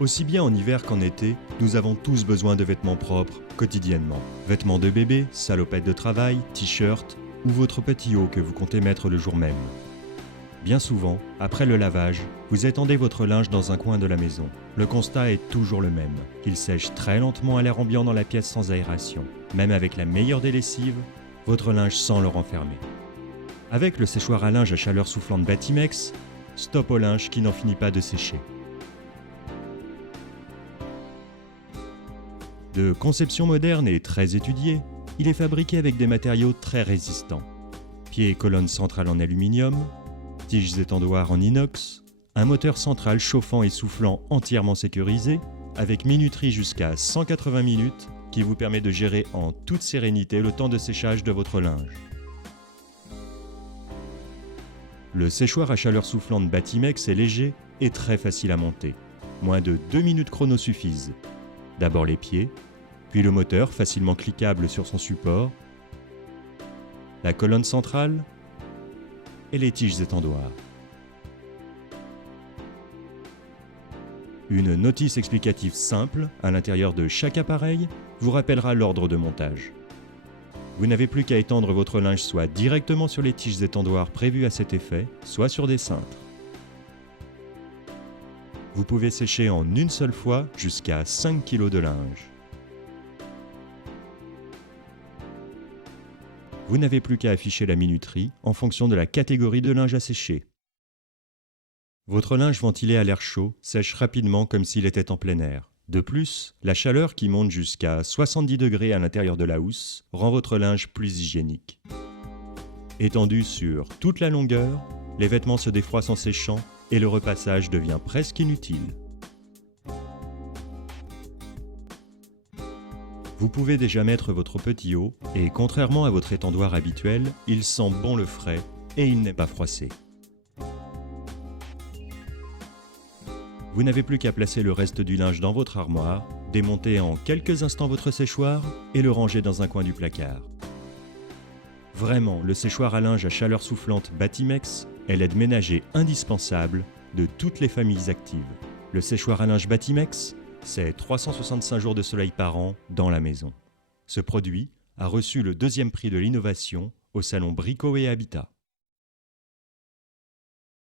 Aussi bien en hiver qu'en été, nous avons tous besoin de vêtements propres quotidiennement. Vêtements de bébé, salopettes de travail, t-shirts ou votre petit haut que vous comptez mettre le jour même. Bien souvent, après le lavage, vous étendez votre linge dans un coin de la maison. Le constat est toujours le même. Il sèche très lentement à l'air ambiant dans la pièce sans aération. Même avec la meilleure des lessives, votre linge sent le renfermer. Avec le séchoir à linge à chaleur soufflante Batimex, stop au linge qui n'en finit pas de sécher. De conception moderne et très étudiée, il est fabriqué avec des matériaux très résistants. Pieds et colonnes centrales en aluminium, tiges étendoirs en inox, un moteur central chauffant et soufflant entièrement sécurisé, avec minuterie jusqu'à 180 minutes, qui vous permet de gérer en toute sérénité le temps de séchage de votre linge. Le séchoir à chaleur soufflante Batimex est léger et très facile à monter. Moins de 2 minutes chrono suffisent. D'abord les pieds, puis le moteur facilement cliquable sur son support, la colonne centrale et les tiges étendoirs. Une notice explicative simple à l'intérieur de chaque appareil vous rappellera l'ordre de montage. Vous n'avez plus qu'à étendre votre linge soit directement sur les tiges étendoirs prévues à cet effet, soit sur des cintres. Vous pouvez sécher en une seule fois jusqu'à 5 kg de linge. Vous n'avez plus qu'à afficher la minuterie en fonction de la catégorie de linge à sécher. Votre linge ventilé à l'air chaud sèche rapidement comme s'il était en plein air. De plus, la chaleur qui monte jusqu'à 70 degrés à l'intérieur de la housse rend votre linge plus hygiénique. Étendu sur toute la longueur, les vêtements se défroissent en séchant et le repassage devient presque inutile. Vous pouvez déjà mettre votre petit haut et contrairement à votre étendoir habituel, il sent bon le frais et il n'est pas froissé. Vous n'avez plus qu'à placer le reste du linge dans votre armoire, démonter en quelques instants votre séchoir et le ranger dans un coin du placard. Vraiment, le séchoir à linge à chaleur soufflante Batimex est l'aide ménager indispensable de toutes les familles actives. Le séchoir à linge Batimex, c'est 365 jours de soleil par an dans la maison. Ce produit a reçu le 2e prix de l'innovation au salon Brico et Habitat.